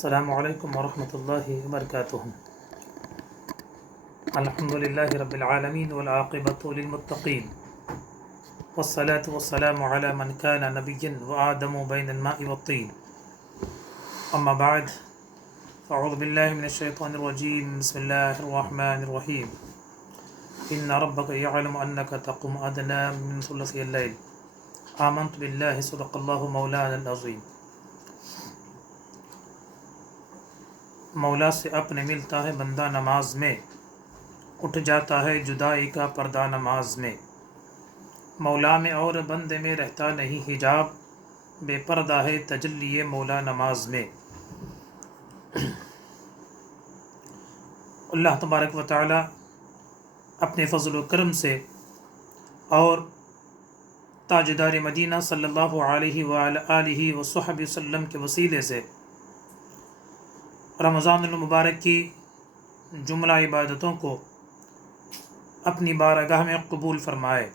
السلام علیکم ورحمۃ اللہ وبرکاتہ۔ الحمد للہ رب العالمین والعاقبۃ للمتقین والصلاة والسلام علی من کان نبیا وآدم بین الماء والطین، اما بعد فاعوذ باللہ من الشیطان الرجیم، بسم اللہ الرحمن الرحیم۔ ان ربک یعلم انک تقوم ادنی من ثلثی اللیل، آمنت باللہ صدق اللہ مولانا العظیم۔ مولا سے اپنے ملتا ہے بندہ نماز میں، اٹھ جاتا ہے جدائی کا پردہ نماز میں۔ مولا میں اور بندے میں رہتا نہیں حجاب، بے پردہ ہے تجلی مولا نماز میں۔ اللہ تبارک و تعالی اپنے فضل و کرم سے اور تاجدار مدینہ صلی اللہ علیہ وآلہ وصحبہ وسلم کے وسیلے سے رمضان المبارک کی جملہ عبادتوں کو اپنی بارگاہ میں قبول فرمائے،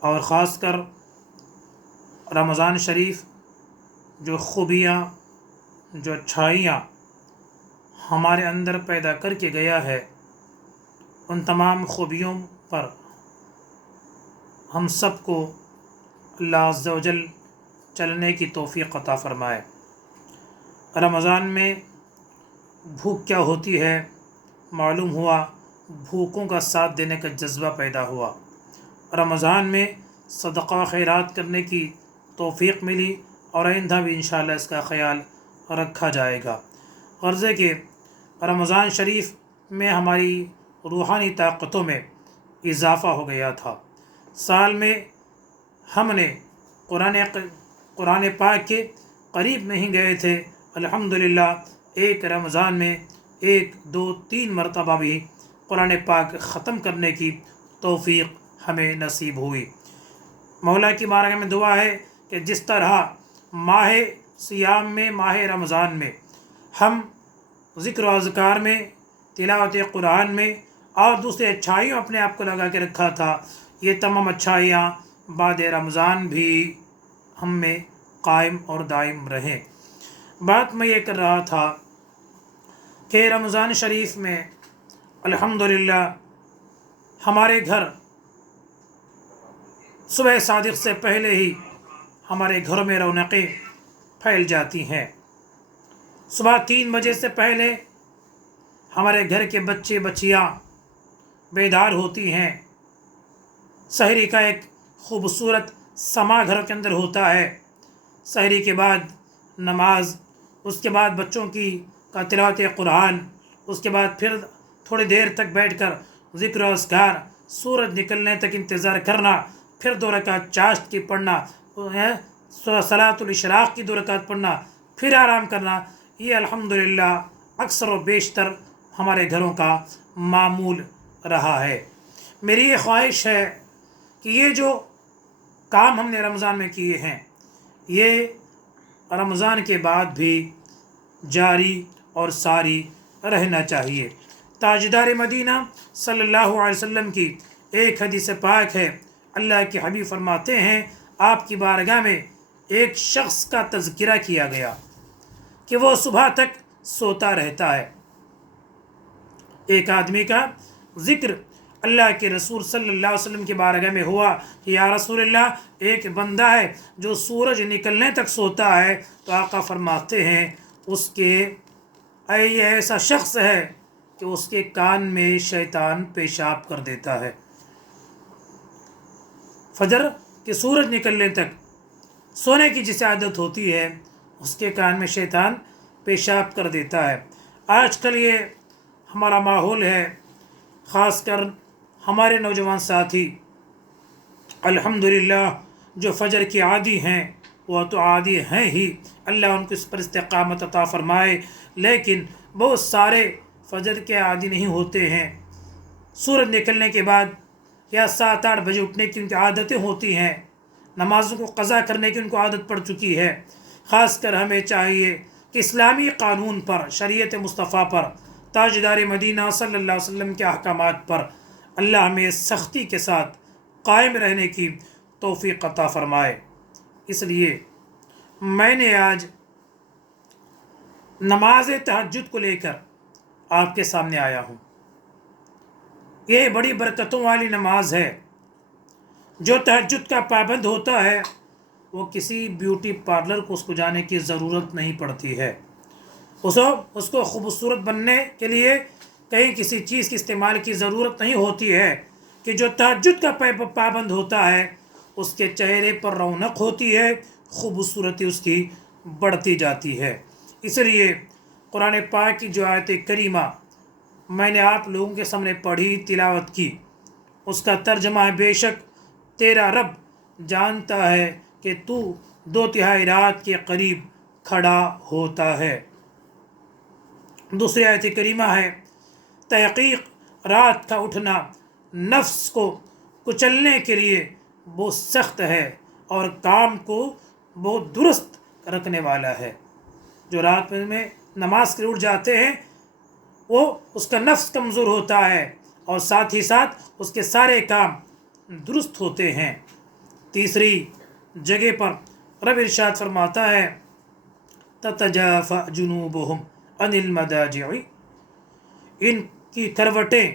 اور خاص کر رمضان شریف جو خوبیاں، جو اچھائیاں ہمارے اندر پیدا کر کے گیا ہے، ان تمام خوبیوں پر ہم سب کو اللہ عز و جل چلنے کی توفیق عطا فرمائے۔ رمضان میں بھوک کیا ہوتی ہے معلوم ہوا، بھوکوں کا ساتھ دینے کا جذبہ پیدا ہوا۔ رمضان میں صدقہ خیرات کرنے کی توفیق ملی، اور آئندہ بھی انشاءاللہ اس کا خیال رکھا جائے گا۔ غرض ہے کہ رمضان شریف میں ہماری روحانی طاقتوں میں اضافہ ہو گیا تھا۔ سال میں ہم نے قرآن پاک کے قریب نہیں گئے تھے، الحمدللہ ایک رمضان میں 1 2 3 مرتبہ بھی قرآن پاک ختم کرنے کی توفیق ہمیں نصیب ہوئی۔ مولا کی بارگاہ میں دعا ہے کہ جس طرح ماہ صیام میں، ماہ رمضان میں ہم ذکر و اذکار میں، تلاوت قرآن میں اور دوسرے اچھائیوں اپنے آپ کو لگا کے رکھا تھا، یہ تمام اچھائیاں بعد رمضان بھی ہم میں قائم اور دائم رہیں۔ بات میں یہ کر رہا تھا کہ رمضان شریف میں الحمدللہ ہمارے گھر صبح صادق سے پہلے ہی ہمارے گھروں میں رونقیں پھیل جاتی ہیں۔ صبح 3 بجے سے پہلے ہمارے گھر کے بچے بچیاں بیدار ہوتی ہیں۔ سحری کا ایک خوبصورت سما گھر کے اندر ہوتا ہے۔ سحری کے بعد نماز، اس کے بعد بچوں کا تلاوت قرآن، اس کے بعد پھر تھوڑی دیر تک بیٹھ کر ذکر و اذکار، سورج نکلنے تک انتظار کرنا، پھر 2 رکعت چاشت کی پڑھنا، صلاۃ الاشراق کی 2 رکعت پڑھنا، پھر آرام کرنا، یہ الحمدللہ اکثر و بیشتر ہمارے گھروں کا معمول رہا ہے۔ میری یہ خواہش ہے کہ یہ جو کام ہم نے رمضان میں کیے ہیں، یہ رمضان کے بعد بھی جاری اور ساری رہنا چاہیے۔ تاجدار مدینہ صلی اللہ علیہ وسلم کی ایک حدیث پاک ہے، اللہ کے حبیب فرماتے ہیں آپ کی بارگاہ میں ایک شخص کا تذکرہ کیا گیا کہ وہ صبح تک سوتا رہتا ہے۔ ایک آدمی کا ذکر اللہ کے رسول صلی اللہ علیہ وسلم کی بارگاہ میں ہوا کہ یا رسول اللہ، ایک بندہ ہے جو سورج نکلنے تک سوتا ہے، تو آقا فرماتے ہیں اس کے یہ ایسا شخص ہے کہ اس کے کان میں شیطان پیشاب کر دیتا ہے۔ فجر کے سورج نکلنے تک سونے کی جسے عادت ہوتی ہے، اس کے کان میں شیطان پیشاب کر دیتا ہے۔ آج کل یہ ہمارا ماحول ہے، خاص کر ہمارے نوجوان ساتھی الحمدللہ جو فجر کے عادی ہیں، وہ تو عادی ہیں ہی، اللہ ان کو اس پر استقامت عطا فرمائے، لیکن بہت سارے فجر کے عادی نہیں ہوتے ہیں۔ سورج نکلنے کے بعد یا 7 8 بجے اٹھنے کی ان کی عادتیں ہوتی ہیں، نمازوں کو قضا کرنے کی ان کو عادت پڑ چکی ہے۔ خاص کر ہمیں چاہیے کہ اسلامی قانون پر، شریعت مصطفیٰ پر، تاجدار مدینہ صلی اللہ علیہ وسلم کے احکامات پر اللہ ہمیں سختی کے ساتھ قائم رہنے کی توفیق عطا فرمائے۔ اس لیے میں نے آج نماز تہجد کو لے کر آپ کے سامنے آیا ہوں۔ یہ بڑی برکتوں والی نماز ہے۔ جو تہجد کا پابند ہوتا ہے وہ کسی بیوٹی پارلر کو اس کو جانے کی ضرورت نہیں پڑتی ہے۔ اس کو خوبصورت بننے کے لیے کہیں کسی چیز کے استعمال کی ضرورت نہیں ہوتی ہے، کہ جو تہجد کا پابند ہوتا ہے اس کے چہرے پر رونق ہوتی ہے، خوبصورتی اس کی بڑھتی جاتی ہے۔ اس لیے قرآن پاک کی جو آیت کریمہ میں نے آپ لوگوں کے سامنے پڑھی، تلاوت کی، اس کا ترجمہ ہے بے شک تیرا رب جانتا ہے کہ تو 2/3 رات کے قریب کھڑا ہوتا ہے۔ دوسری آیت کریمہ ہے تحقیق رات کا اٹھنا نفس کو کچلنے کے لیے بہت سخت ہے اور کام کو بہت درست رکھنے والا ہے۔ جو رات میں نماز کے لیے اٹھ جاتے ہیں وہ اس کا نفس کمزور ہوتا ہے اور ساتھ ہی ساتھ اس کے سارے کام درست ہوتے ہیں۔ تیسری جگہ پر رب ارشاد فرماتا ہے تتجافى جنوبهم عن المضاجع، ان کی کروٹیں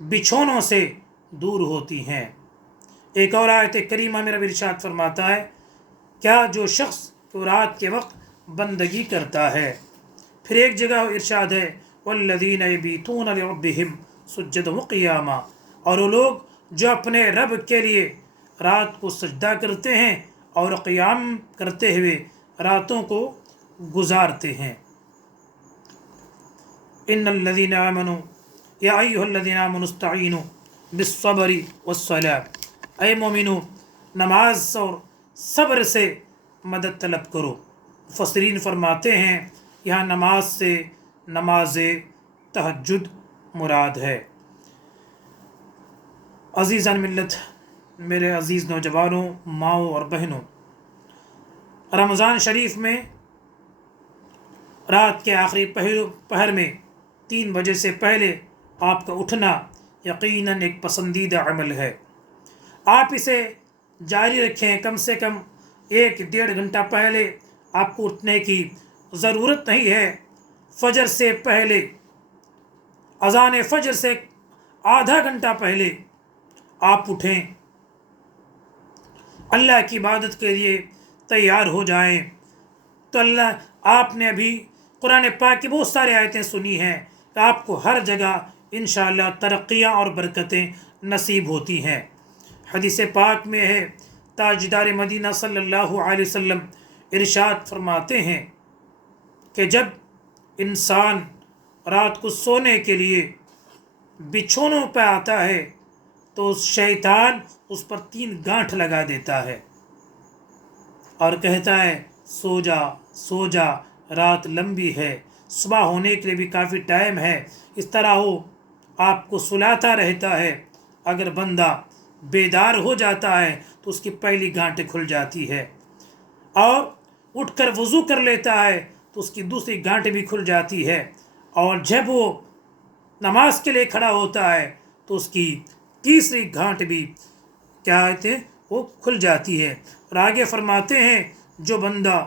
بچھونوں سے دور ہوتی ہیں۔ ایک اور آیت کریمہ میں رب ارشاد فرماتا ہے کیا جو شخص رات کے وقت بندگی کرتا ہے۔ پھر ایک جگہ ارشاد ہے والذین یبیتون لربہم سجدا وقیاما، اور وہ لوگ جو اپنے رب کے لیے رات کو سجدہ کرتے ہیں اور قیام کرتے ہوئے راتوں کو گزارتے ہیں۔ ان الذین آمنوا یا ایھا الذین آمنوا استعینوا بالصبر والصلاۃ، اے مومنو نماز اور صبر سے مدد طلب کرو۔ مفسرین فرماتے ہیں یہاں نماز سے نماز تہجد مراد ہے۔ عزیزان ملت، میرے عزیز نوجوانوں، ماؤں اور بہنوں، رمضان شریف میں رات کے آخری پہر میں 3 بجے سے پہلے آپ کا اٹھنا یقیناً ایک پسندیدہ عمل ہے۔ آپ اسے جاری رکھیں، کم سے کم 1-1.5 گھنٹہ پہلے آپ کو اٹھنے کی ضرورت نہیں ہے۔ فجر سے پہلے، اذان فجر سے آدھا گھنٹہ پہلے آپ اٹھیں، اللہ کی عبادت کے لیے تیار ہو جائیں۔ تو آپ نے ابھی قرآن پاک کی بہت سارے آیتیں سنی ہیں کہ آپ کو ہر جگہ انشاءاللہ ترقیاں اور برکتیں نصیب ہوتی ہیں۔ حدیث پاک میں ہے تاجدار مدینہ صلی اللہ علیہ وسلم ارشاد فرماتے ہیں کہ جب انسان رات کو سونے کے لیے بچھونوں پہ آتا ہے تو شیطان اس پر 3 گانٹھ لگا دیتا ہے اور کہتا ہے سو جا سو جا، رات لمبی ہے، صبح ہونے کے لیے بھی کافی ٹائم ہے۔ اس طرح وہ آپ کو سلاتا رہتا ہے۔ اگر بندہ بیدار ہو جاتا ہے تو اس کی پہلی گانٹیں کھل جاتی ہے، اور اٹھ کر وضو کر لیتا ہے تو اس کی دوسری گانٹیں بھی کھل جاتی ہے، اور جب وہ نماز کے لیے کھڑا ہوتا ہے تو اس کی تیسری گانٹ بھی کیا کہتے ہیں وہ کھل جاتی ہے۔ اور آگے فرماتے ہیں جو بندہ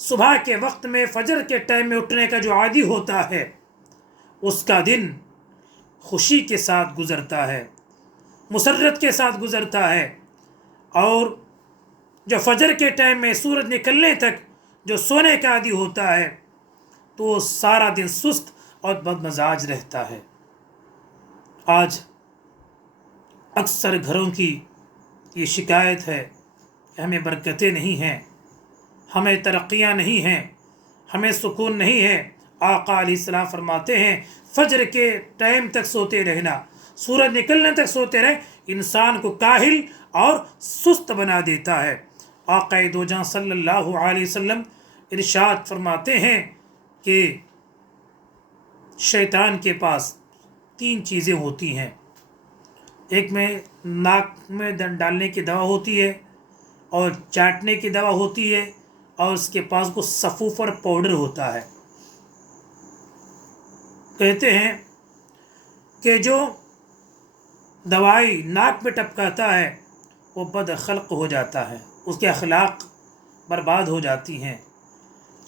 صبح کے وقت میں فجر کے ٹائم میں اٹھنے کا جو عادی ہوتا ہے اس کا دن خوشی کے ساتھ گزرتا ہے، مسرت کے ساتھ گزرتا ہے، اور جو فجر کے ٹائم میں سورج نکلنے تک جو سونے کا عادی ہوتا ہے تو وہ سارا دن سست اور بدمزاج رہتا ہے۔ آج اکثر گھروں کی یہ شکایت ہے کہ ہمیں برکتیں نہیں ہیں، ہمیں ترقیاں نہیں ہیں، ہمیں سکون نہیں ہے۔ آقا علیہ السلام فرماتے ہیں فجر کے ٹائم تک سوتے رہنا، سورج نکلنے تک سوتے رہے، انسان کو کاہل اور سست بنا دیتا ہے۔ آقا دو جہاں صلی اللہ علیہ وسلم ارشاد فرماتے ہیں کہ شیطان کے پاس 3 چیزیں ہوتی ہیں، ایک میں ناک میں ڈالنے کی دوا ہوتی ہے، اور چاٹنے کی دوا ہوتی ہے، اور اس کے پاس وہ سفوفر پاؤڈر ہوتا ہے۔ کہتے ہیں کہ جو دوائی ناک میں ٹپکاتا ہے وہ بد خلق ہو جاتا ہے، اس کے اخلاق برباد ہو جاتی ہیں۔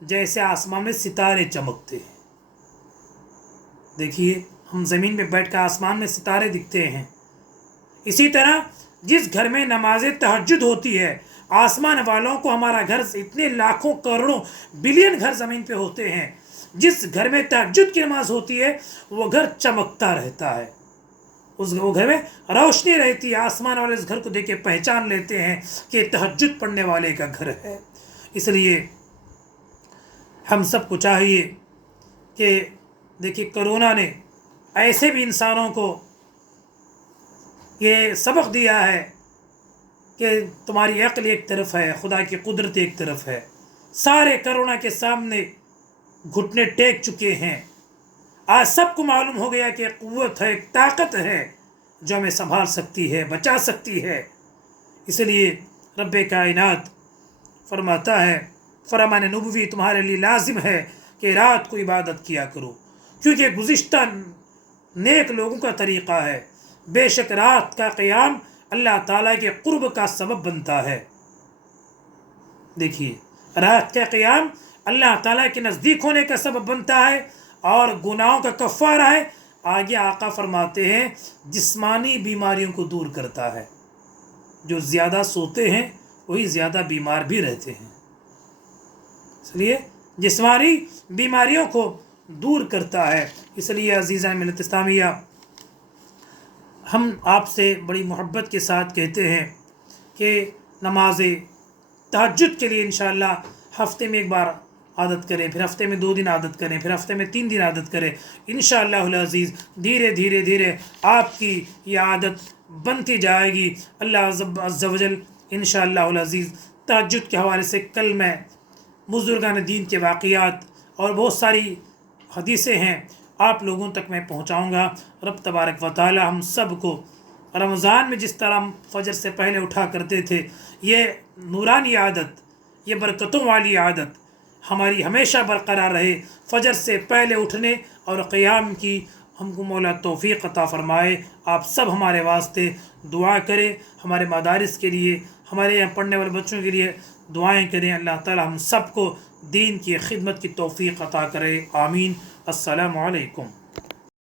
جیسے آسمان میں ستارے چمکتے ہیں. دیکھیے ہم زمین پہ بیٹھ کر آسمان میں ستارے دکھتے ہیں. اسی طرح جس گھر میں نماز تہجد ہوتی ہے، آسمان والوں کو ہمارا گھر اتنے لاکھوں کروڑوں بلین گھر زمین پہ ہوتے ہیں، جس گھر میں تہجد کی نماز ہوتی ہے وہ گھر چمکتا رہتا ہے، وہ گھر میں روشنی رہتی ہے. آسمان والے اس گھر کو دیکھ کے پہچان لیتے ہیں کہ یہ تہجد پڑھنے والے کا گھر ہے. اس لیے ہم سب کو چاہیے کہ دیکھیے کرونا نے ایسے بھی انسانوں کو یہ سبق دیا ہے کہ تمہاری عقل ایک طرف ہے، خدا کی قدرت ایک طرف ہے. سارے کرونا کے سامنے گھٹنے ٹیک چکے ہیں. آج سب کو معلوم ہو گیا کہ ایک قوت ہے، ایک طاقت ہے جو ہمیں سنبھال سکتی ہے، بچا سکتی ہے. اس لیے رب کائنات فرماتا ہے، فرمان نبوی تمہارے لیے لازم ہے کہ رات کو عبادت کیا کرو، کیونکہ گزشتہ نیک لوگوں کا طریقہ ہے. بے شک رات کا قیام اللہ تعالیٰ کے قرب کا سبب بنتا ہے. دیکھیے رات کا قیام اللہ تعالیٰ کے نزدیک ہونے کا سبب بنتا ہے اور گناہوں کا کفارہ ہے. آگے آقا فرماتے ہیں جسمانی بیماریوں کو دور کرتا ہے. جو زیادہ سوتے ہیں وہی زیادہ بیمار بھی رہتے ہیں. اس لیے جسمانی بیماریوں کو دور کرتا ہے. اس لیے عزیزان ملت اسلامیہ، ہم آپ سے بڑی محبت کے ساتھ کہتے ہیں کہ نماز تہجد کے لیے انشاءاللہ ہفتے میں ایک بار عادت کریں، پھر ہفتے میں 2 دن عادت کریں، پھر ہفتے میں 3 دن عادت کریں. انشاءاللہ العزیز دھیرے دھیرے دھیرے آپ کی یہ عادت بنتی جائے گی. اللہ عز و جل انشاءاللہ العزیز تہجد کے حوالے سے کل میں بزرگان دین کے واقعات اور بہت ساری حدیثیں ہیں آپ لوگوں تک میں پہنچاؤں گا. رب تبارک و تعالی ہم سب کو رمضان میں جس طرح ہم فجر سے پہلے اٹھا کرتے تھے، یہ نورانی عادت، یہ برکتوں والی عادت ہماری ہمیشہ برقرار رہے. فجر سے پہلے اٹھنے اور قیام کی ہم کو مولا توفیق عطا فرمائے. آپ سب ہمارے واسطے دعا کریں، ہمارے مدارس کے لیے، ہمارے یہاں پڑھنے والے بچوں کے لیے دعائیں کریں. اللہ تعالی ہم سب کو دین کی خدمت کی توفیق عطا کرے. آمین. السلام علیکم.